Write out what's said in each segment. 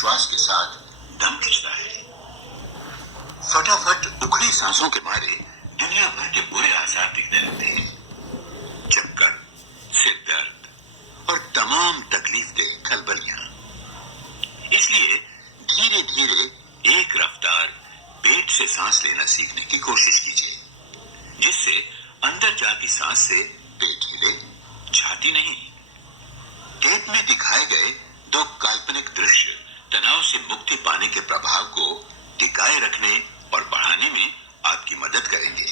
विश्वास के साथ दम खिंचता है। फटाफट उखड़ी सांसों के मारे दुनिया भर के बुरे आसार दिखने लगते हैं। चक्कर, सिर दर्द और तमाम तकलीफ दे खलबलियां। इसलिए धीरे धीरे एक रफ्तार पेट से सांस लेना सीखने की कोशिश कीजिए, जिससे अंदर जाती सांस से पेट हिले, छाती नहीं। टेप में दिखाए गए दो काल्पनिक दृश्य तनाव से मुक्ति पाने के प्रभाव को टिकाए रखने और बढ़ाने में आपकी मदद करेंगे।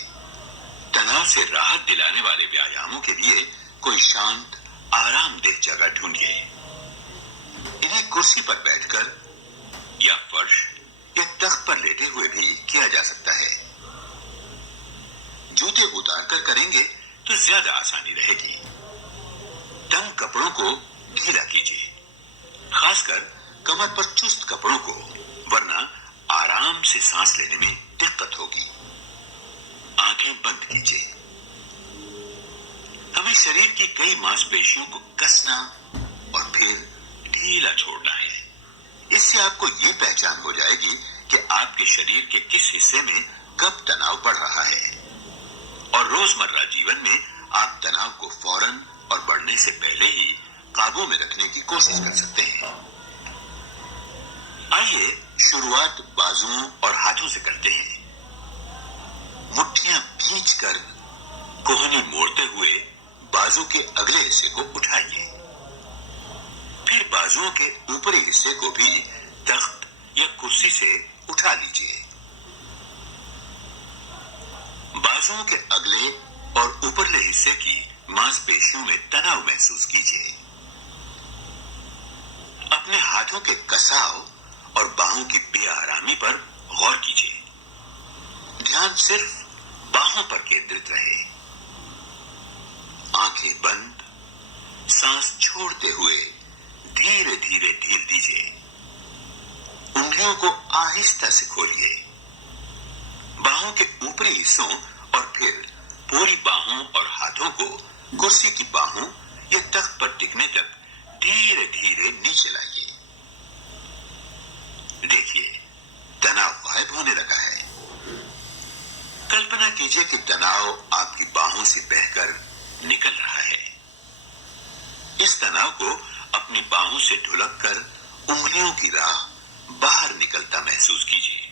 तनाव से राहत दिलाने वाले व्यायामों के लिए कोई शांत, आरामदेह जगह ढूंढिए। इन्हें कुर्सी पर बैठकर या फर्श या तख्त पर लेटे हुए भी किया जा सकता है। जूते उतारकर करेंगे तो ज्यादा आसानी रहेगी। तंग कपड़ों को ढीला कीजिए, खासकर कमर पर चुस्त कपड़ों को, वरना आराम से सांस लेने में दिक्कत होगी। आंखें बंद कीजिए। हमें शरीर की कई मांसपेशियों को कसना और फिर ढीला छोड़ना है। इससे आपको ये पहचान हो जाएगी कि आपके शरीर के किस हिस्से में कब तनाव बढ़ रहा है, और रोजमर्रा जीवन में आप तनाव को फौरन और बढ़ने से पहले ही काबू में रखने की कोशिश कर सकते हैं। आइए शुरुआत बाजुओं और हाथों से करते हैं। मुट्ठियां भींचकर कोहनी मोड़ते हुए बाजू के अगले हिस्से को उठाइए। फिर बाजुओं के ऊपरी हिस्से को भी तख्त या कुर्सी से उठा लीजिए। बाजुओं के अगले और ऊपरले हिस्से की मांसपेशियों में तनाव महसूस कीजिए। अपने हाथों के कसाव और बाहों की बेआरामी पर गौर कीजिए। ध्यान सिर्फ बाहों पर केंद्रित रहे। आंखें बंद, सांस छोड़ते हुए धीरे धीरे ढील दीजिए। उंगलियों को आहिस्ता से खोलिए। बाहों के ऊपरी हिस्सों और फिर पूरी बाहों और हाथों को कुर्सी की बाहों या तख्त पर टिकने तक धीरे धीरे नीचे लाइए। देखिए, तनाव गायब होने लगा है। कल्पना कीजिए कि तनाव आपकी बाहों से बहकर निकल रहा है। इस तनाव को अपनी बाहों से ढुलककर उंगलियों की राह बाहर निकलता महसूस कीजिए।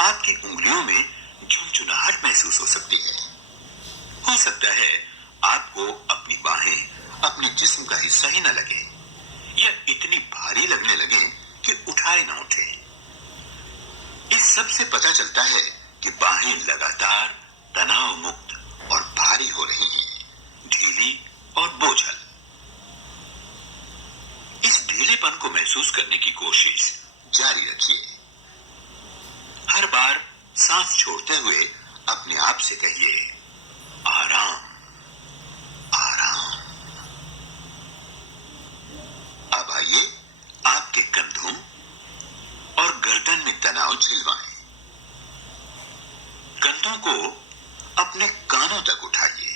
आपकी उंगलियों में झुनझुनाहट महसूस हो सकती है। हो सकता है आपको अपनी बाहें अपने जिस्म का हिस्सा ही न लगे, या इतनी भारी लगने लगे कि उठाए न उठे। इस सब से पता चलता है कि बाहें लगातार तनाव मुक्त और भारी हो रही हैं, ढीली और बोझल। इस ढीलेपन को महसूस करने की कोशिश जारी रखिए। हर बार सांस छोड़ते हुए अपने आप से कहिए, आराम, आराम। अब आइए आपके कंधों और गर्दन में तनाव झिलवाएं। कंधों को अपने कानों तक उठाइए।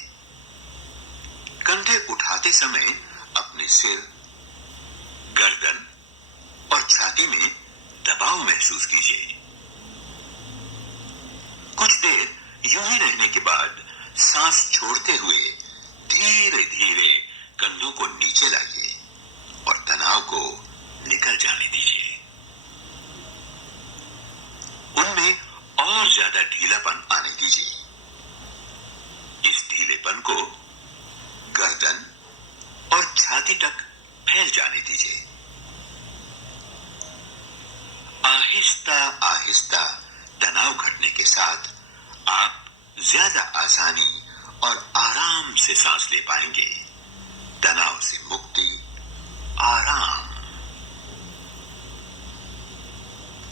कंधे उठाते समय अपने सिर, गर्दन और छाती में दबाव महसूस कीजिए। कुछ देर यूं ही रहने के बाद सांस छोड़ते हुए धीरे धीरे कंधों को नीचे लाइए और तनाव को निकल जाने दीजिए। उनमें और ज्यादा ढीलापन आने दीजिए। इस ढीलेपन को गर्दन और छाती तक फैल जाने दीजिए। आहिस्ता आहिस्ता तनाव घटने के साथ आप ज्यादा आसानी और आराम से सांस ले पाएंगे। तनाव से मुक्ति, आराम।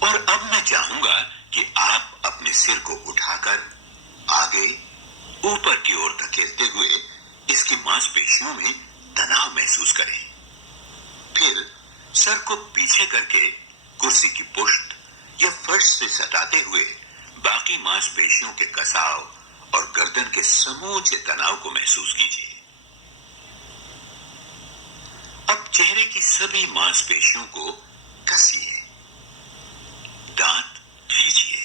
और अब मैं चाहूंगा कि आप अपने सिर को उठाकर आगे ऊपर की ओर धकेलते हुए इसकी मांसपेशियों में तनाव महसूस करें। फिर सर को पीछे करके कुर्सी की पुष्ट या फर्श से सटाते हुए बाकी मांसपेशियों के कसाव और गर्दन के समूचे तनाव को महसूस कीजिए। अब चेहरे की की सभी मांसपेशियों को कसिए, दांत भीजिए,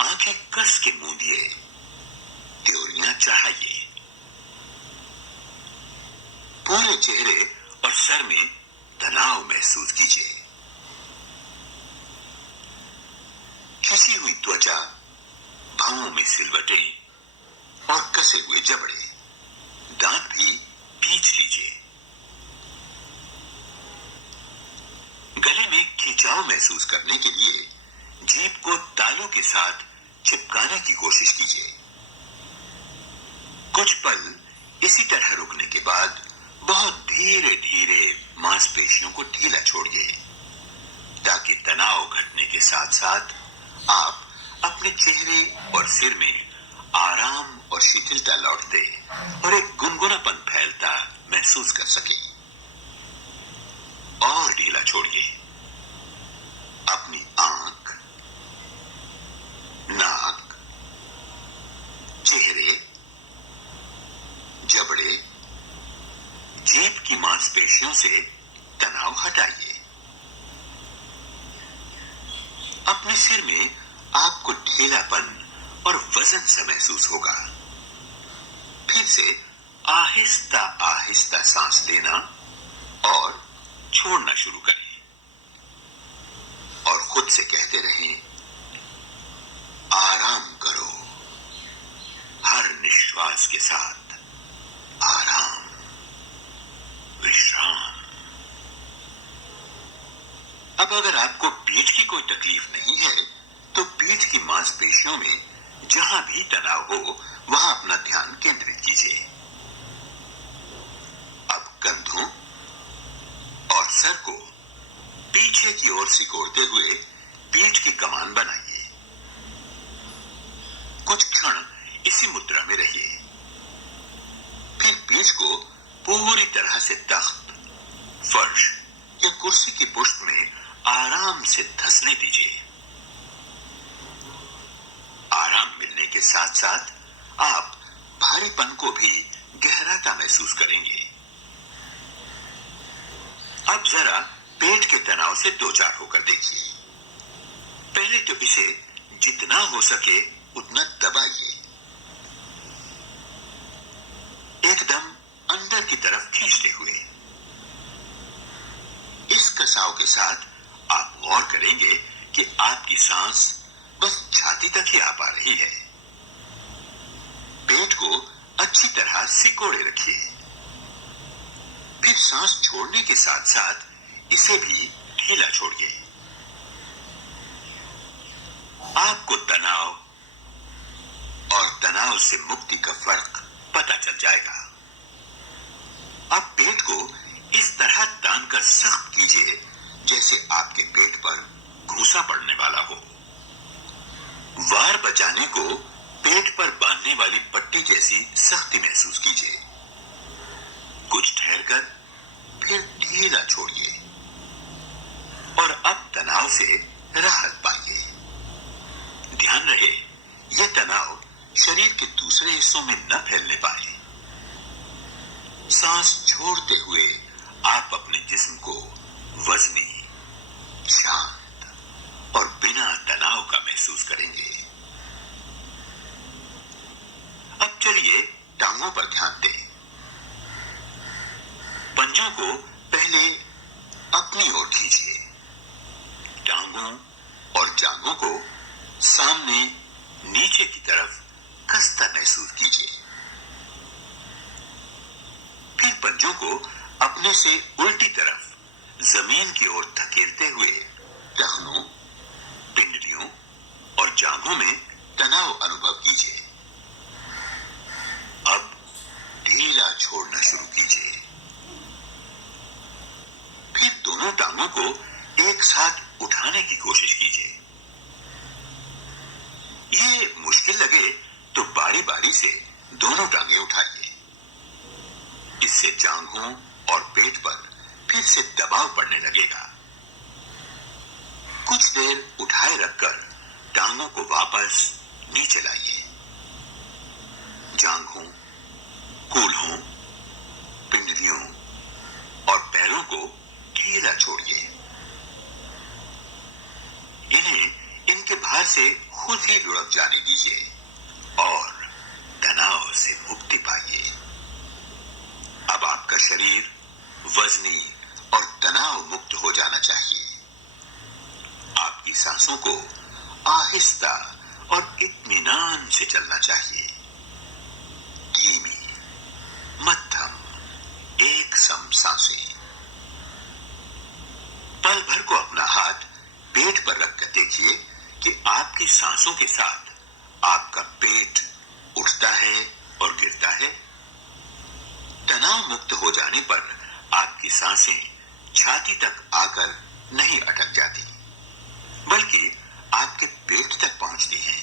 आंखें कस के मूंदिए, त्योरियां चढ़ाइए। पूरे चेहरे और सर में तनाव महसूस कीजिए। खिसी हुई त्वचा, भौंहों में सिलवटें और कसे हुए जबड़े, दांत भी भींच लीजिए। गले में खिंचाव महसूस करने के लिए जीभ को तालू के साथ चिपकाने की कोशिश कीजिए। कुछ पल इसी तरह रुकने के बाद बहुत धीरे धीरे मांसपेशियों को ढीला छोड़िए, ताकि तनाव घटने के साथ साथ आप अपने चेहरे और सिर में आराम और शिथिलता लौटते और एक गुनगुनापन फैलता महसूस कर सके। और ढीला छोड़िए। अपनी आंख, नाक, चेहरे, जबड़े, जीभ की मांसपेशियों से तनाव हटाइए। अपने सिर में आपको ढीलापन और वजन सा महसूस होगा। फिर से आहिस्ता आहिस्ता सांस लेना और छोड़ना शुरू करें और खुद से कहते रहें, आराम करो। हर निश्वास के साथ आराम, विश्राम। अब अगर आपको पीठ की कोई तकलीफ नहीं है तो पीठ की मांसपेशियों में जहां भी तनाव हो वहां अपना ध्यान केंद्रित कीजिए। अब कंधों और सर को पीछे की ओर सिकोड़ते हुए पीठ की कमान बनाइए। कुछ क्षण इसी मुद्रा में रहिए। फिर पीठ को पूरी तरह से तख्त, फर्श या कुर्सी की पुष्ट में आराम से धंसने दीजिए। आराम मिलने के साथ साथ आप भारीपन को भी गहराता महसूस करेंगे। अब जरा पेट के तनाव से दो चार होकर देखिए। पहले तो इसे जितना हो सके उतना दबाइए, एकदम अंदर की तरफ खींचते हुए। इस कसाव के साथ आप गौर करेंगे कि आपकी सांस बस छाती तक ही आ पा रही है। पेट को अच्छी तरह सिकोड़े रखिए। फिर सांस छोड़ने के साथ साथ इसे भी ढीला छोड़िए। आपको तनाव और तनाव से मुक्ति का फर्क पता चल जाएगा। अब पेट को इस तरह तान कर सख्त कीजिए जैसे आपके पेट पर घूंसा पड़ने वाला हो। वार बचाने को पेट पर बांधने वाली पट्टी जैसी सख्ती महसूस कीजिए। कुछ ठहरकर फिर ढीला छोड़िए और अब तनाव से राहत पाइए। ध्यान रहे, यह तनाव शरीर के दूसरे हिस्सों में न फैलने पाए। सांस छोड़ते हुए आप अपने जिस्म को वजनी, शांत और बिना तनाव का महसूस करेंगे। अब चलिए टांगों पर ध्यान दें। पंजों को पहले अपनी ओर खींचिए। टांगों और जांघों को सामने नीचे की तरफ कसता महसूस कीजिए। फिर पंजों को अपने से उल्टी तरफ जमीन की ओर धकेलते हुए टखनों, पिंडलियों और जांघों में तनाव अनुभव कीजिए। अब ढीला छोड़ना शुरू कीजिए। फिर दोनों टांगों को एक साथ उठाने की कोशिश कीजिए। ये मुश्किल लगे तो बारी बारी से दोनों टांगें उठाइए। इससे जांघों और पेट पर फिर से दबाव पड़ने लगेगा। कुछ देर उठाए रखकर टांगों को वापस नीचे लाइए। जांघों, कूल्हों, पिंडलियों सांसों के साथ आपका पेट उठता है और गिरता है। तनाव मुक्त हो जाने पर आपकी सांसें छाती तक आकर नहीं अटक जाती, बल्कि आपके पेट तक पहुंचती हैं।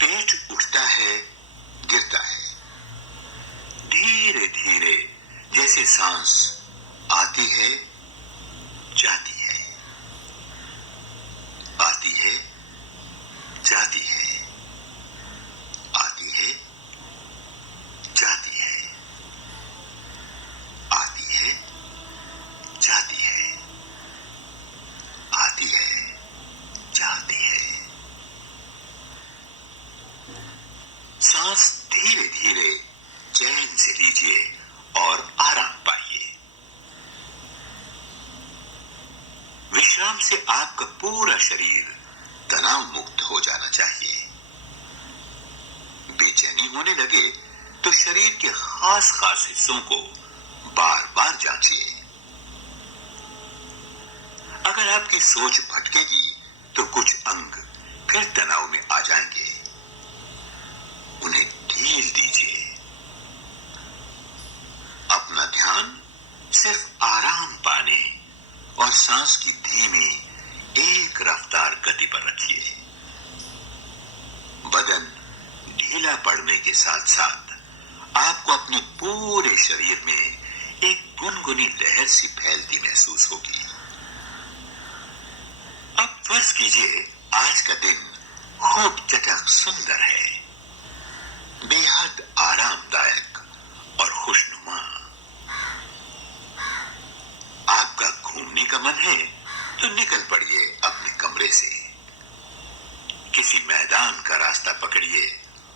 पेट उठता है, गिरता है। धीरे धीरे जैसे सांस आती है, जाती है, आती है, जाती है, आती है, जाती है, आती है, जाती है, आती है, जाती है। सांस धीरे धीरे चैन से लीजिए और आराम पाइए। विश्राम से आपका पूरा शरीर तनाव मुक्त हो जाना चाहिए। बेचैनी होने लगे तो शरीर के खास खास हिस्सों को बार बार जांचिए। अगर आपकी सोच भटकेगी तो कुछ अंग फिर तनाव में आ जाएंगे। उन्हें ढील दीजिए। अपना ध्यान सिर्फ आराम पाने और सांस की धीमी एक रफ्तार गति पर रखिए। बदन ढीला पड़ने के साथ साथ आपको अपने पूरे शरीर में एक गुनगुनी लहर सी फैलती महसूस होगी। अब फर्ज कीजिए आज का दिन खूब चटक सुंदर है, बेहद आरामदायक और खुशनुमा। आपका घूमने का मन है तो निकल पड़िए अपने कमरे से। किसी मैदान का रास्ता पकड़िए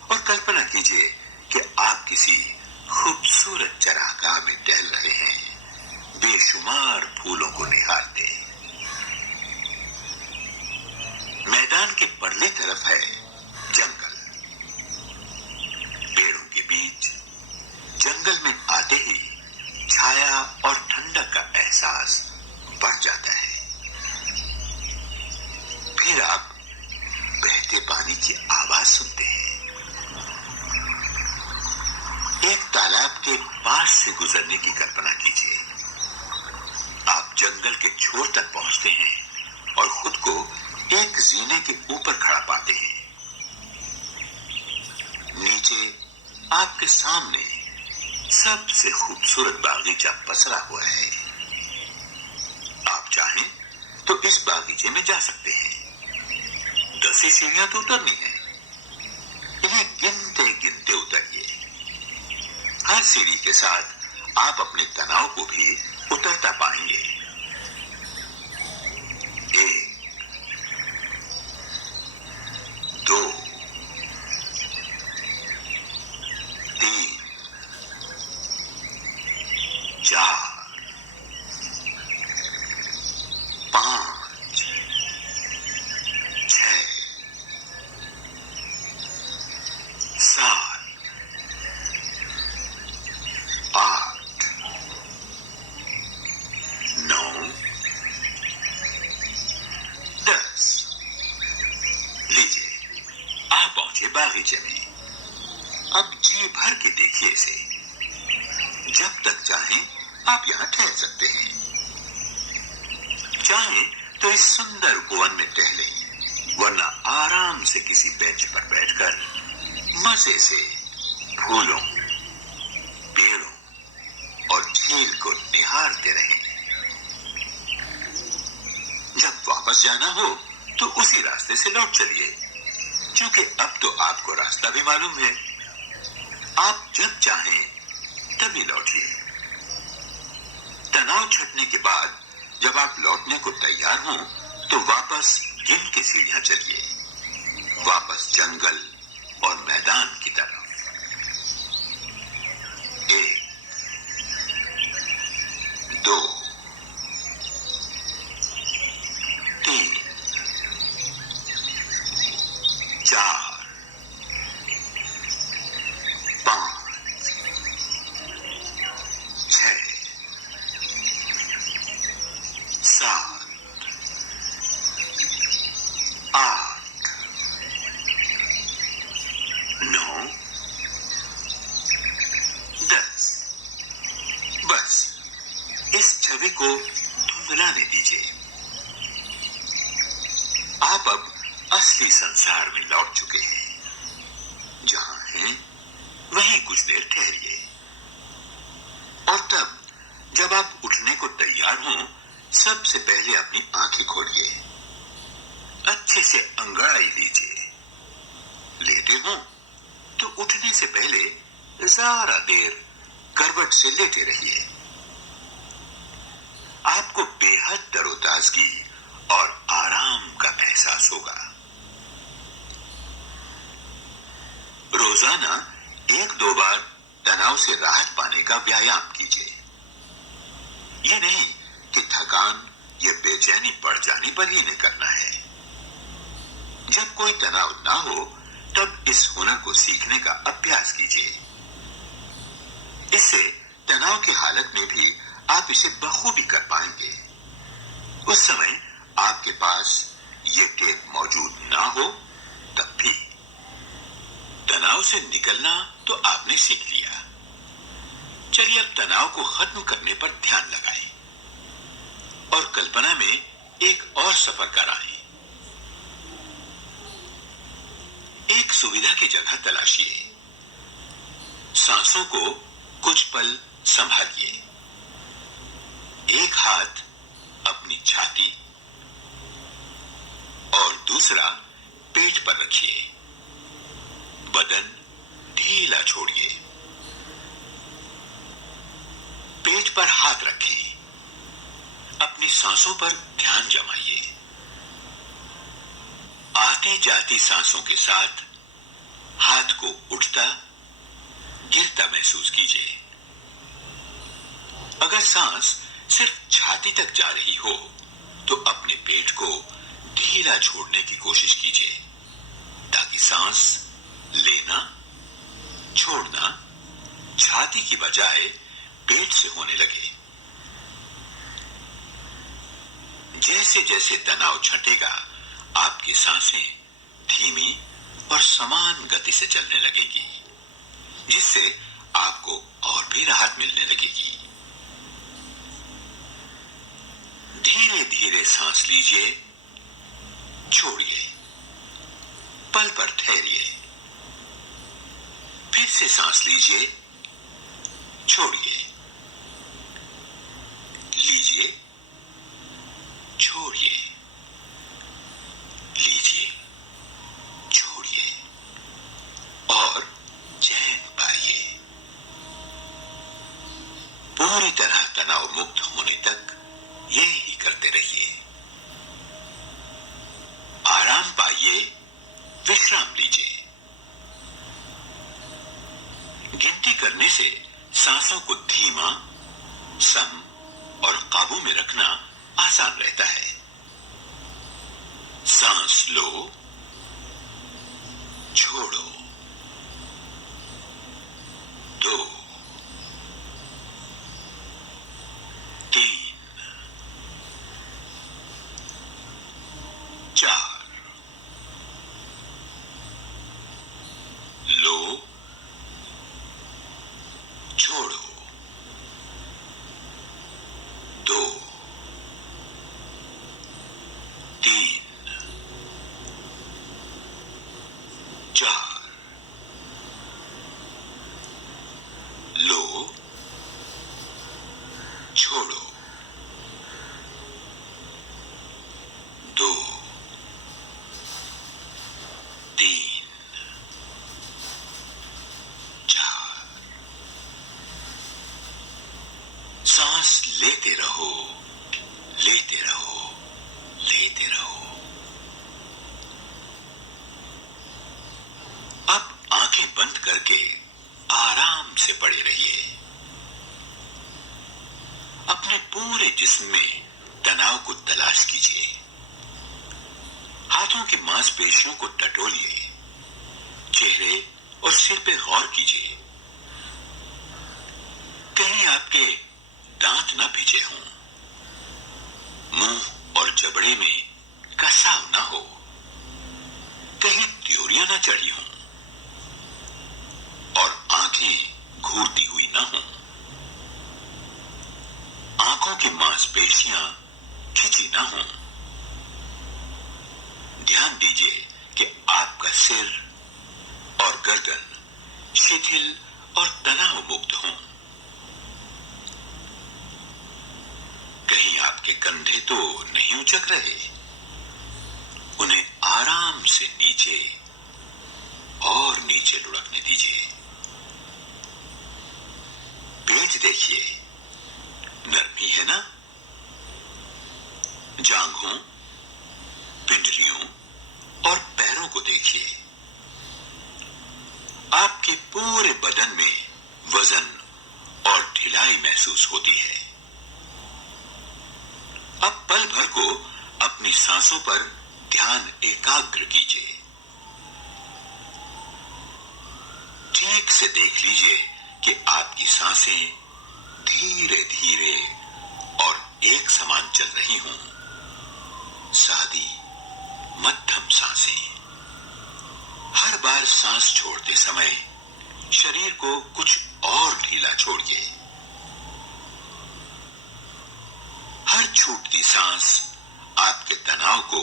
और कल्पना कीजिए कि आप किसी खूबसूरत चरागाह में टहल रहे हैं, बेशुमार फूलों को निहारते। मैदान के परली तरफ है जंगल। पेड़ों के बीच जंगल में आते ही छाया और ठंडक का एहसास बढ़ जाता है। फिर आप बहते पानी की आवाज सुनते हैं। एक तालाब के पास से गुजरने की कल्पना कीजिए। आप जंगल के छोर तक पहुंचते हैं और खुद को एक जीने के ऊपर खड़ा पाते हैं। नीचे आपके सामने सबसे खूबसूरत बागीचा पसरा हुआ है। आप चाहें तो इस बागीचे में जा सकते हैं। 10 सीढ़ियां तो उतरनी है। इन्हें गिनते गिनते उतरिए। हर सीढ़ी के साथ आप अपने तनाव को भी उतरता पाएंगे। 1, 2, 3, 4, 5, 6, 7, 8, 9, 10। लीजिए, आप पहुंचे बागीचे में। अब जी भर के देखिए इसे। जब तक चाहें आप यहां ठहर सकते हैं। चाहें तो इस सुंदर उपवन में टहलें, वरना आराम से किसी बेंच पर बैठकर मजे से फूलों, पेड़ों और झील को निहारते रहें। जब वापस जाना हो तो उसी रास्ते से लौट चलिए, क्योंकि अब तो आपको रास्ता भी मालूम है। आप जब चाहें तभी लौटिए। तनाव छटने के बाद जब आप लौटने को तैयार हों तो वापस गिन के सीढ़ियां चलिए, वापस जंगल और मैदान की तरफ। 1, 2, 3, 4, 5, 6, 7, 8, उठने से पहले जरा देर करवट से लेटे रहिए। आपको बेहद तरोताजगी और आराम का एहसास होगा। रोजाना 1-2 बार तनाव से राहत पाने का व्यायाम कीजिए। ये नहीं कि थकान या बेचैनी बढ़ जाने पर ही नहीं करना है। जब कोई तनाव ना हो तब इस हुनर को सीखने का अभ्यास कीजिए। इससे तनाव की हालत में भी आप इसे बखूबी कर पाएंगे। उस समय आपके पास ये टेप मौजूद ना हो तब भी। तनाव से निकलना तो आपने सीख लिया। चलिए अब तनाव को खत्म करने पर ध्यान लगाएं और कल्पना में एक और सफर कराएं। एक सुविधा की जगह तलाशिए। सांसों को कुछ पल संभालिए। एक हाथ अपनी छाती और दूसरा पेट पर रखिए। बदन ढीला छोड़िए। पेट पर हाथ रखें। अपनी सांसों पर ध्यान जमाइए। आती जाती सांसों के साथ हाथ को उठता गिरता महसूस कीजिए। अगर सांस सिर्फ छाती तक जा रही हो तो अपने पेट को ढीला छोड़ने की कोशिश कीजिए ताकि सांस लेना छोड़ना छाती की बजाय पेट से होने लगे। जैसे जैसे तनाव छटेगा आपकी सांसें धीमी और समान गति से चलने लगेगी, जिससे आपको और भी राहत मिलने लगेगी। धीरे धीरे सांस लीजिए, छोड़िए, पल पर ठहरिए, फिर से सांस लीजिए, छोड़िए, लीजिए, छोड़िए, लीजिए, छोड़िए और चैन पाइए। पूरी तरह तनाव मुक्त होने तक यही करते रहिए। आराम पाइए, विश्राम लीजिए। गिनती करने से सांसों को धीमा, सम और काबू में रखना आसान रहता है। सांस लो, छोड़ो, 2, 3, 4, लो, छोड़ो, 2, 3, 4, लो, छोड़ो, 2, 3, 4। सांस लेते रहो, लेते रहो, लेते रहो। अब आंखें बंद करके आराम से पड़े रहिए। अपने पूरे जिस्म में तनाव को तलाश कीजिए। हाथों की मांसपेशियों को टटोलिए। चेहरे और सिर पे गौर कीजिए। कहीं आपके दांत न भिजे हों, मुंह और जबड़े में कसाव ना हो, कहीं त्योरियां न चढ़ी हों और आंखें घूरती हुई ना हों। आंखों की मांसपेशियां खिंची ना हों। ध्यान दीजिए कि आपका सिर और गर्दन शिथिल और तनाव मुक्त हों। कहीं आपके कंधे तो नहीं उचक रहे। उन्हें आराम से नीचे और नीचे लुढ़कने दीजिए। पेट देखिए, नरमी है ना? जांघों, पिंडलियों और पैरों को देखिए। आपके पूरे बदन में वजन और ढिलाई महसूस होती है। अब पल भर को अपनी सांसों पर ध्यान एकाग्र कीजिए। ठीक से देख लीजिए कि आपकी सांसें धीरे धीरे और एक समान चल रही हों। सादी मध्यम सांसें। हर बार सांस छोड़ते समय शरीर को कुछ और ढीला छोड़िए। हर छूटती सांस आपके तनाव को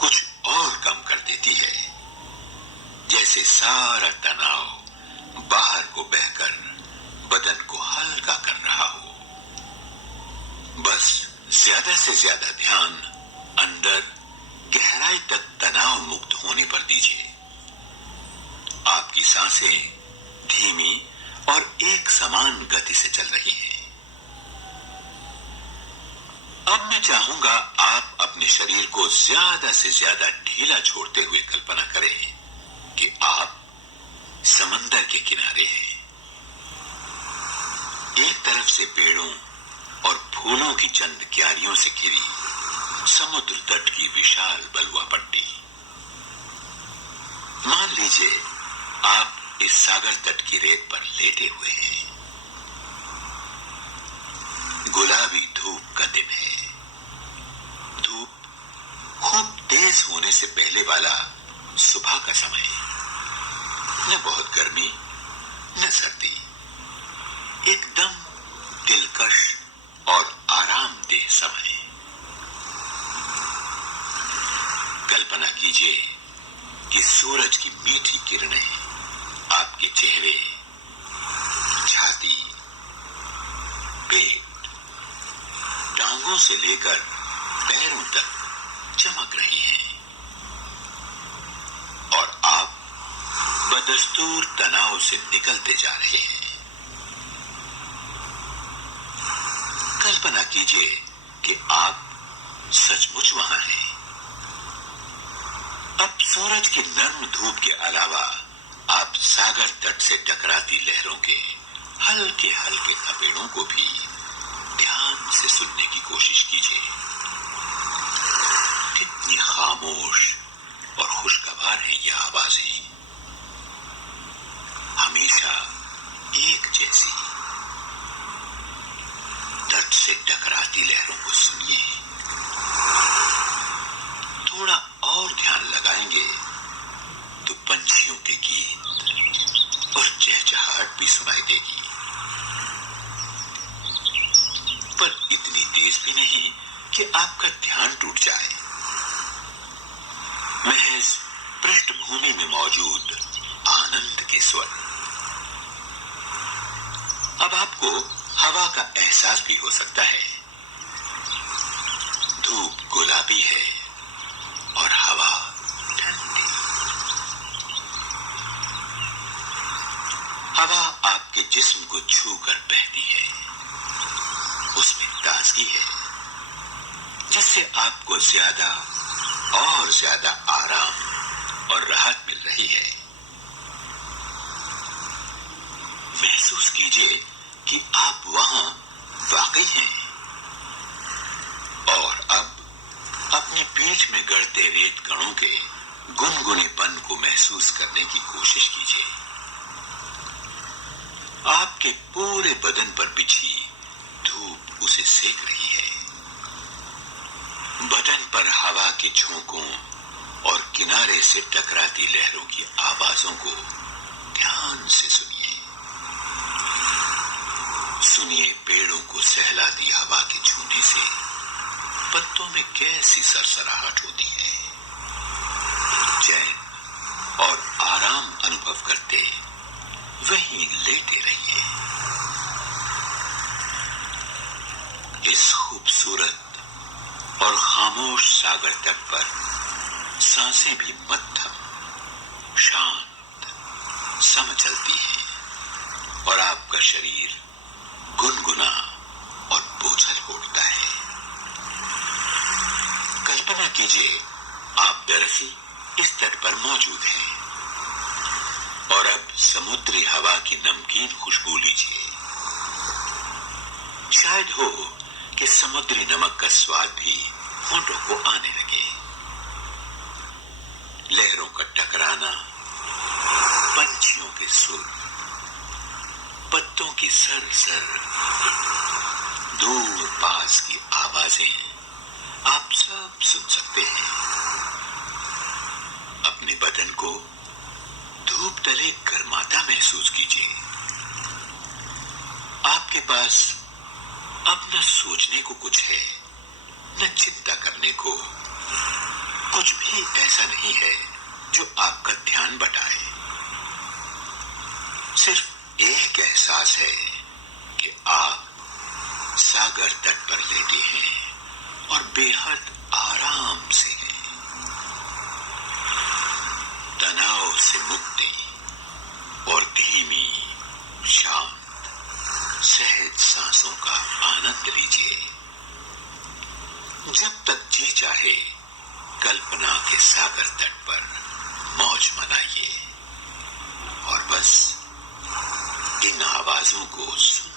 कुछ और कम कर देती है, जैसे सारा तनाव बाहर को बहकर बदन को हल्का कर रहा हो। बस ज्यादा से ज्यादा ध्यान अंदर गहराई तक तनाव मुक्त होने पर दीजिए। आपकी सांसें धीमी और एक समान गति से चल रही हैं। अब मैं चाहूंगा आप अपने शरीर को ज्यादा से ज्यादा ढीला छोड़ते हुए कल्पना करें कि आप समंदर के किनारे हैं। एक तरफ से पेड़ों और फूलों की चंद क्यारियों से घिरी समुद्र तट की विशाल बलुआ पट्टी। मान लीजिए आप इस सागर तट की रेत पर लेटे हुए हैं। गुलाबी धूप का दिन है। धूप खूब तेज होने से पहले वाला सुबह का समय। न बहुत गर्मी न सर्दी, एकदम दिलकश और आरामदेह समय। कल्पना कीजिए कि सूरज की मीठी किरणें आपके चेहरे, छाती, पेट, टांगों से लेकर पैरों तक चमक रही हैं और आप बदस्तूर तनाव से निकलते जा रहे हैं। कल्पना कीजिए कि आप सचमुच वहां हैं। अब सूरज की नर्म धूप के अलावा आप सागर तट से टकराती लहरों के हल्के हल्के थपेड़ों को भी ध्यान से सुनने की कोशिश कीजिए। कितनी खामोश और खुशगवार है ये आवाजें, हमेशा एक जैसी। तट से टकराती लहरों को सुनिए। थोड़ा और ध्यान लगाएंगे तो पंछियों के गीत और चहचहाहट भी सुनाई देगी, पर इतनी तेज भी नहीं कि आपका ध्यान टूट जाए। महज पृष्ठभूमि में मौजूद आनंद के स्वर। अब आपको हवा का एहसास भी हो सकता है। धूप गुलाबी है और हवा ठंडी। हवा आपके जिस्म को छूकर बहती है। उसमें ताजगी है, जिससे आपको ज्यादा और ज्यादा आराम और राहत मिल रही है। महसूस कीजिए कि आप वहां वाकई हैं और अब अपनी पीठ में गड़ते रेत कणों के गुनगुनेपन को महसूस करने की कोशिश कीजिए। आपके पूरे बदन पर बिछी धूप उसे सेक रही है। बदन पर हवा के झोंकों और किनारे से टकराती लहरों की आवाजों को ध्यान से सुनिए। सुनिए पेड़ों को सहलाती हवा के छूने से पत्तों में कैसी सरसराहट होती है। चैन और आराम अनुभव करते वहीं लेटे रहिए। इस खूबसूरत और खामोश सागर तट पर सांसें भी मध्यम, शांत सम चलती हैं और आपका शरीर गुनगुना और बोझल उड़ता है। कल्पना कीजिए आप दरअसल इस तट पर मौजूद हैं और अब समुद्री हवा की नमकीन खुशबू लीजिए। शायद हो कि समुद्री नमक का स्वाद भी होंठों को आने लगे। लहरों का टकराना, पंछियों के सुर, पत्तों की सर दूर पास की आवाजें आप सब सुन सकते हैं। अपने बदन को धूप तले गर्माता महसूस कीजिए। आपके पास अब न सोचने को कुछ है, न चिंता करने को। कुछ भी ऐसा नहीं है जो आपका ध्यान बटाए। सिर्फ एक एहसास है कि आप सागर तट पर लेटे हैं और बेहद आराम से हैं। तनाव से मुक्ति और धीमी, शांत, सहज सांसों का आनंद लीजिए। जब तक जी चाहे कल्पना के सागर तट पर मौज मनाइए और बस इन आवाजों को सुन